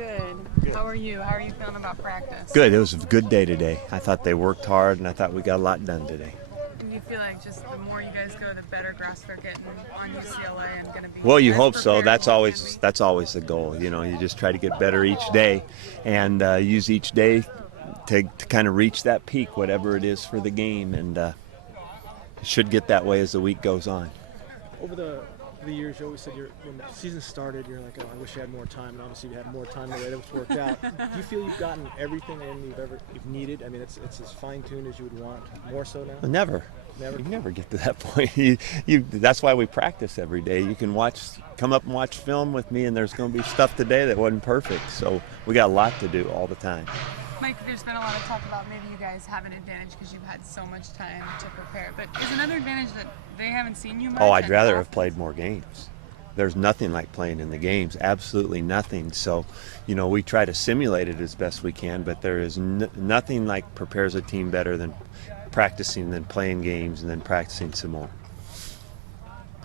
Good. How are you? How are you feeling about practice? Good. It was a good day today. I thought they worked hard, and I thought we got a lot done today. And do you feel like just the more you guys go, the better grasp they're getting on UCLA and going to be? Well, you as hope so. prepared That's as you always can be? that's always the goal. You know, you just try to get better each day, and use each day to kind of reach that peak, whatever it is for the game, and it should get that way as the week goes on. Over the years, you always said when the season started, you're like, oh, I wish I had more time, and obviously you had more time the way that was worked out. Do you feel you've gotten everything in you've needed? I mean, it's as fine-tuned as you would want, more so now? Never. Never? You never get to that point. That's why we practice every day. You can come up and watch film with me, and there's going to be stuff today that wasn't perfect. So we got a lot to do all the time. Mike, there's been a lot of talk about maybe you guys have an advantage because you've had so much time to prepare. But is another advantage that they haven't seen you much? Oh, I'd rather have practice? played more games. There's nothing like playing in the games, absolutely nothing. So, you know, we try to simulate it as best we can, but there is nothing like prepares a team better than practicing, than playing games, and then practicing some more.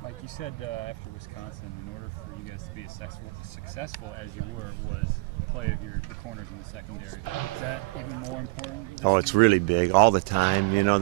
Like you said after Wisconsin, in order for you guys to be as successful as you were, was play of the corners in the secondary. Is that even more important? Oh, it's really big all the time. You know,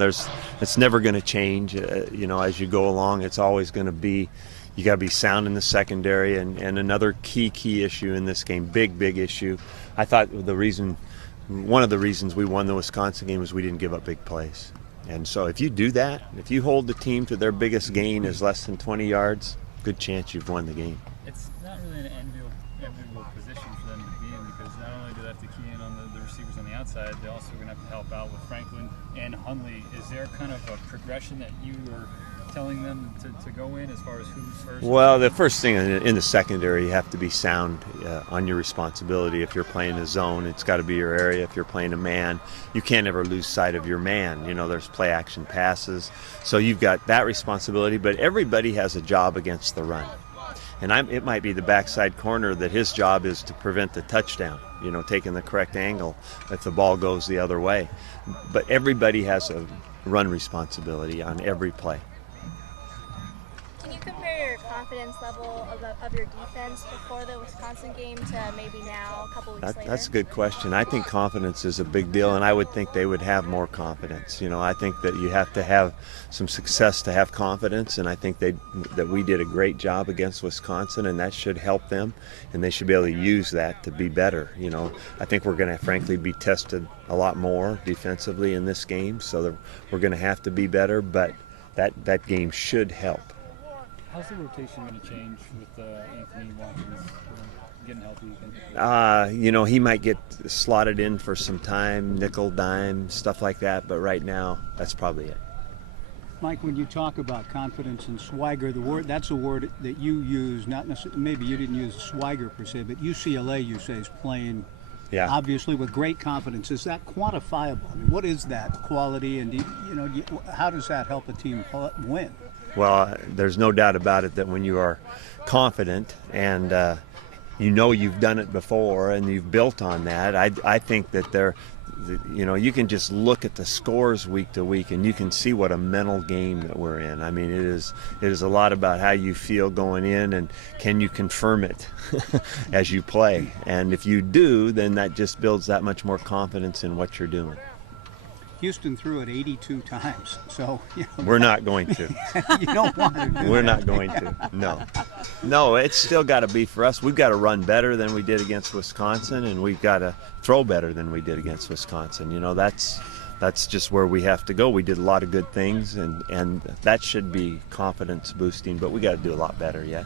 it's never going to change. You know, as you go along, it's always going to be. You got to be sound in the secondary, and another key issue in this game, big issue. I thought one of the reasons we won the Wisconsin game was we didn't give up big plays. And so if you do that, if you hold the team to their biggest gain is less than 20 yards, good chance you've won the game. It's not really an enviable position for them to be in, because not only do they have to key in on the receivers on the outside, they're also going to have to help out with Franklin and Hundley. Is there kind of a progression that you are telling them to go in as far as who's first? Well, the first thing in the secondary, you have to be sound on your responsibility. If you're playing a zone, it's got to be your area. If you're playing a man, you can't ever lose sight of your man. You know, there's play action passes. So you've got that responsibility, but everybody has a job against the run. And it might be the backside corner that his job is to prevent the touchdown, you know, taking the correct angle if the ball goes the other way. But everybody has a run responsibility on every play. Can you compare your confidence level of your defense before the Wisconsin game to maybe now, a couple weeks later? That's a good question. I think confidence is a big deal, and I would think they would have more confidence. You know, I think that you have to have some success to have confidence, and I think that we did a great job against Wisconsin, and that should help them, and they should be able to use that to be better. You know, I think we're going to frankly be tested a lot more defensively in this game, so we're going to have to be better, but that game should help. How's the rotation going to change with Anthony Watkins getting healthy? You know, he might get slotted in for some time, nickel, dime, stuff like that, but right now, that's probably it. Mike, when you talk about confidence and swagger, that's a word that you use, not necessarily, maybe you didn't use swagger per se, but UCLA, you say, is playing obviously with great confidence. Is that quantifiable? I mean, what is that quality, and how does that help a team win? Well, there's no doubt about it that when you are confident and you know you've done it before and you've built on that, I think that you can just look at the scores week to week and you can see what a mental game that we're in. I mean, it is a lot about how you feel going in and can you confirm it as you play. And if you do, then that just builds that much more confidence in what you're doing. Houston threw it 82 times, so we're not going to. You don't want to do We're that. not going to. No, it's still got to be for us. We've got to run better than we did against Wisconsin, and we've got to throw better than we did against Wisconsin. You know, that's just where we have to go. We did a lot of good things, and that should be confidence boosting, but we got to do a lot better yet.